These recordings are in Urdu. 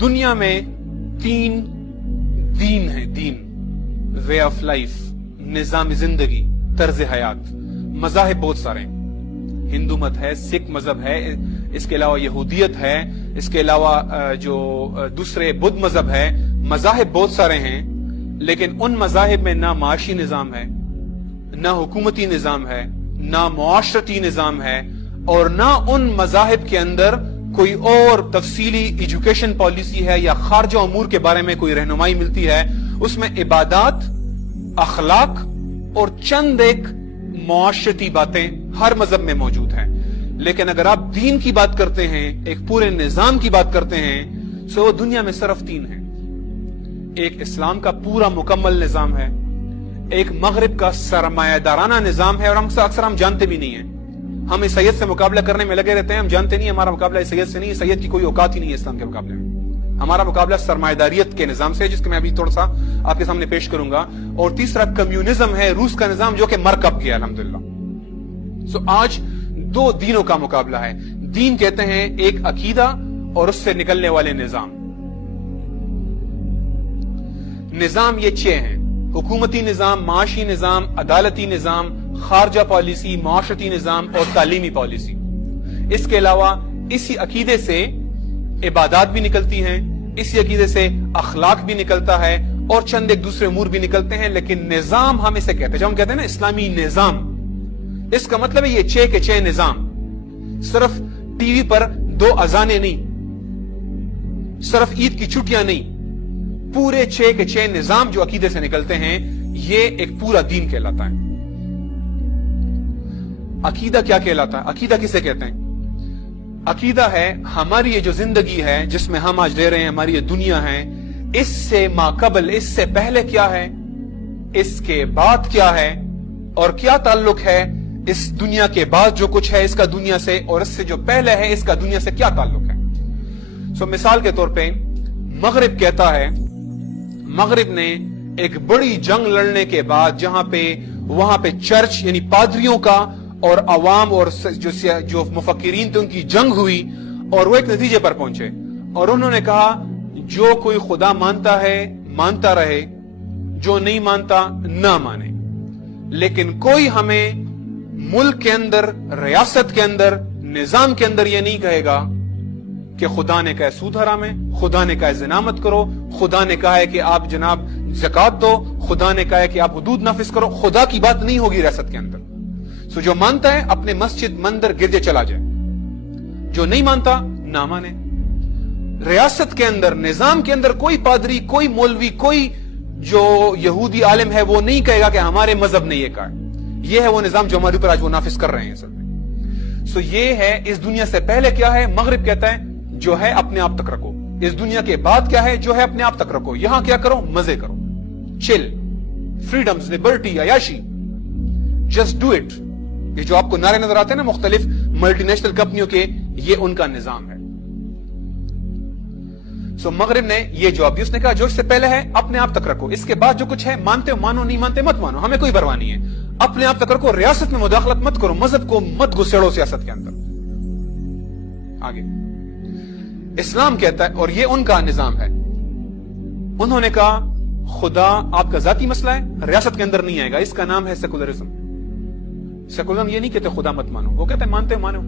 دنیا میں 3 دین ہیں، دین، وے آف لائف، نظام زندگی، طرز حیات، مذاہب بہت سارے ہیں۔ ہندو مت ہے، سکھ مذہب ہے، اس کے علاوہ یہودیت ہے، اس کے علاوہ جو دوسرے بدھ مذہب ہے، مذاہب بہت سارے ہیں، لیکن ان مذاہب میں نہ معاشی نظام ہے، نہ حکومتی نظام ہے، نہ معاشرتی نظام ہے، اور نہ ان مذاہب کے اندر کوئی اور تفصیلی ایجوکیشن پالیسی ہے یا خارجہ امور کے بارے میں کوئی رہنمائی ملتی ہے۔ اس میں عبادات، اخلاق اور چند ایک معاشرتی باتیں ہر مذہب میں موجود ہیں۔ لیکن اگر آپ دین کی بات کرتے ہیں، ایک پورے نظام کی بات کرتے ہیں، تو دنیا میں صرف 3 ہیں۔ ایک اسلام کا پورا مکمل نظام ہے، ایک مغرب کا سرمایہ دارانہ نظام ہے، اور اکثر ہم جانتے بھی نہیں ہیں۔ ہم اس سید سے مقابلہ کرنے میں لگے رہتے ہیں، ہم جانتے نہیں ہمارا مقابلہ اس سید سے نہیں، سید کی کوئی اوقات ہی نہیں ہے اسلام کے مقابلے میں۔ ہمارا مقابلہ سرمایہ داریت کے نظام سے، جس کے میں ابھی تھوڑا سا آپ کے سامنے پیش کروں گا، اور تیسرا کمیونزم ہے، روس کا نظام، جو کہ مر کب گیا الحمدللہ۔ آج 2 دینوں کا مقابلہ ہے۔ دین کہتے ہیں ایک عقیدہ اور اس سے نکلنے والے نظام۔ نظام یہ 6 ہیں: حکومتی نظام، معاشی نظام، عدالتی نظام، خارجہ پالیسی، معاشرتی نظام اور تعلیمی پالیسی۔ اس کے علاوہ اسی عقیدے سے عبادات بھی نکلتی ہیں، اسی عقیدے سے اخلاق بھی نکلتا ہے، اور چند ایک دوسرے امور بھی نکلتے ہیں، لیکن نظام ہم اسے کہتے ہیں، جب ہم کہتے ہیں نا اسلامی نظام، اس کا مطلب ہے یہ 6 کے 6 نظام۔ صرف ٹی وی پر 2 اذانیں نہیں، صرف عید کی چھٹیاں نہیں، پورے 6 کے 6 نظام جو عقیدے سے نکلتے ہیں، یہ ایک پورا دین کہلاتا ہے۔ عقیدہ کیا کہلاتا ہے؟ عقیدہ کسے کہتے ہیں؟ عقیدہ ہے ہماری یہ جو زندگی ہے جس میں ہم آج رہ رہے ہیں، ہماری یہ دنیا ہے، اس سے ماقبل، اس سے پہلے کیا ہے، اس کے بعد کیا ہے، اور کیا تعلق ہے اس دنیا کے بعد جو کچھ ہے اس کا دنیا سے، اور اس سے جو پہلے ہے اس کا دنیا سے کیا تعلق ہے۔ مثال کے طور پہ مغرب کہتا ہے، مغرب نے ایک بڑی جنگ لڑنے کے بعد، جہاں پہ وہاں پہ چرچ یعنی پادریوں کا اور عوام اور جو مفکرین تھے ان کی جنگ ہوئی، اور وہ ایک نتیجے پر پہنچے، اور انہوں نے کہا جو کوئی خدا مانتا ہے مانتا رہے، جو نہیں مانتا نہ مانے، لیکن کوئی ہمیں ملک کے اندر، ریاست کے اندر، نظام کے اندر یہ نہیں کہے گا کہ خدا نے کہا ہے سود حرام ہے، خدا نے کہا ہے زنا مت کرو، خدا نے کہا ہے کہ آپ جناب زکات دو، خدا نے کہا ہے کہ آپ حدود نافذ کرو۔ خدا کی بات نہیں ہوگی ریاست کے اندر۔ جو مانتا ہے اپنے مسجد، مندر، گرجے چلا جائے، جو نہیں مانتا نہ مانے۔ ریاست کے اندر، نظام کے اندر کوئی پادری، کوئی مولوی، کوئی جو یہودی عالم ہے وہ نہیں کہے گا کہ ہمارے مذہب نے یہ کہا ہے۔ یہ ہے وہ نظام جو ہمارے اوپر آج وہ نافذ کر رہے ہیں اصل میں۔ یہ ہے اس دنیا سے پہلے کیا ہے، مغرب کہتا ہے جو ہے اپنے آپ تک رکھو، اس دنیا کے بعد کیا ہے، جو ہے اپنے آپ تک رکھو، یہاں کیا کرو، مزے کرو، چل، فریڈمز، لبرٹی، عیاشی، جسٹ ڈو اٹ۔ یہ جو آپ کو نعرے نظر آتے ہیں نا مختلف ملٹی نیشنل کمپنیوں کے، یہ ان کا نظام ہے۔ مغرب نے یہ جواب دی، اس نے کہا جو اس سے پہلے ہے اپنے آپ تک رکھو، اس کے بعد جو کچھ ہے مانتے ہو مانو، نہیں مانتے مت مانو، ہمیں کوئی پرواہ نہیں ہے، اپنے آپ تک رکھو، ریاست میں مداخلت مت کرو، مذہب کو مت گھسیڑو سیاست کے اندر۔ آگے اسلام کہتا ہے، اور یہ ان کا نظام ہے، انہوں نے کہا خدا آپ کا ذاتی مسئلہ ہے، ریاست کے اندر نہیں آئے گا، اس کا نام ہے سیکولرزم۔ سیکولرزم یہ نہیں کہتے خدا مت مانو، وہ کہتے ہیں مانتے ہو مانو،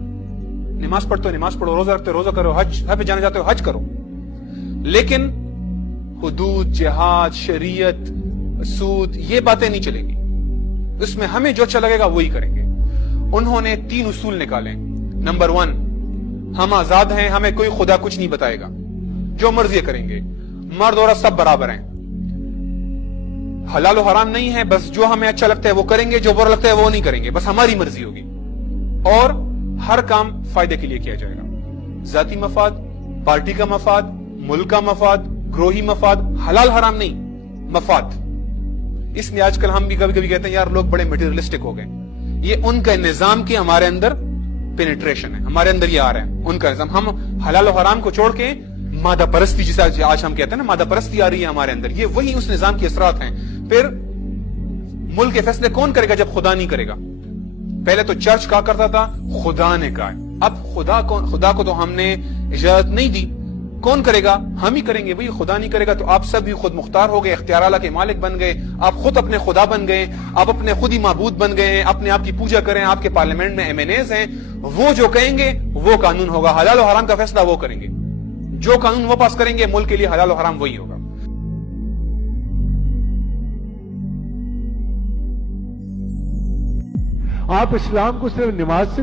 نماز پڑھتے ہو نماز پڑھو، روزہ رکھتے ہو روزہ کرو، حج پہ جانے جاتے ہو حج کرو، لیکن حدود، جہاد، شریعت، سود، یہ باتیں نہیں چلیں گی، اس میں ہمیں جو اچھا لگے گا وہی کریں گے۔ انہوں نے 3 اصول نکالے۔ نمبر 1، ہم آزاد ہیں، ہمیں کوئی خدا کچھ نہیں بتائے گا، جو مرضی کریں گے، مرد عورت سب برابر ہیں، حلال و حرام نہیں ہے، بس جو ہمیں اچھا لگتا ہے وہ کریں گے، جو برا لگتا ہے وہ نہیں کریں گے، بس ہماری مرضی ہوگی، اور ہر کام فائدے کے لیے کیا جائے گا، ذاتی مفاد، پارٹی کا مفاد، ملک کا مفاد، گروہی مفاد، حلال حرام نہیں، مفاد۔ اس لیے آج کل ہم بھی کبھی کبھی کہتے ہیں یار لوگ بڑے میٹیریلسٹک ہو گئے، یہ ان کا نظام کی ہمارے اندر پینیٹریشن ہے، ہمارے اندر یہ آ رہا ہے ان کا نظام۔ ہم حلال و حرام کو چھوڑ کے مادہ پرستی، جسے آج ہم کہتے ہیں نا مادہ پرستی آ رہی ہے ہمارے اندر، یہ وہی اس نظام کے اثرات ہیں۔ پھر ملک کے فیصلے کون کرے گا جب خدا نہیں کرے گا؟ پہلے تو چرچ کہا کرتا تھا خدا نے کہا ہے، اب خدا کو تو ہم نے اجازت نہیں دی، کون کرے گا؟ ہم ہی کریں گے بھئی، خدا نہیں کرے گا تو آپ سب بھی خود مختار ہو گئے، اختیار اللہ کے مالک بن گئے، آپ خود اپنے خدا بن گئے، آپ اپنے خود ہی معبود بن گئے ہیں، اپنے آپ کی پوجا کریں، آپ کے پارلیمنٹ میں MNAs ہیں، وہ جو کہیں گے وہ قانون ہوگا، حلال و حرام کا فیصلہ وہ کریں گے، جو قانون وہ پاس کریں گے ملک کے لیے حلال و حرام وہی ہوگا۔ آپ اسلام کو صرف نماز سے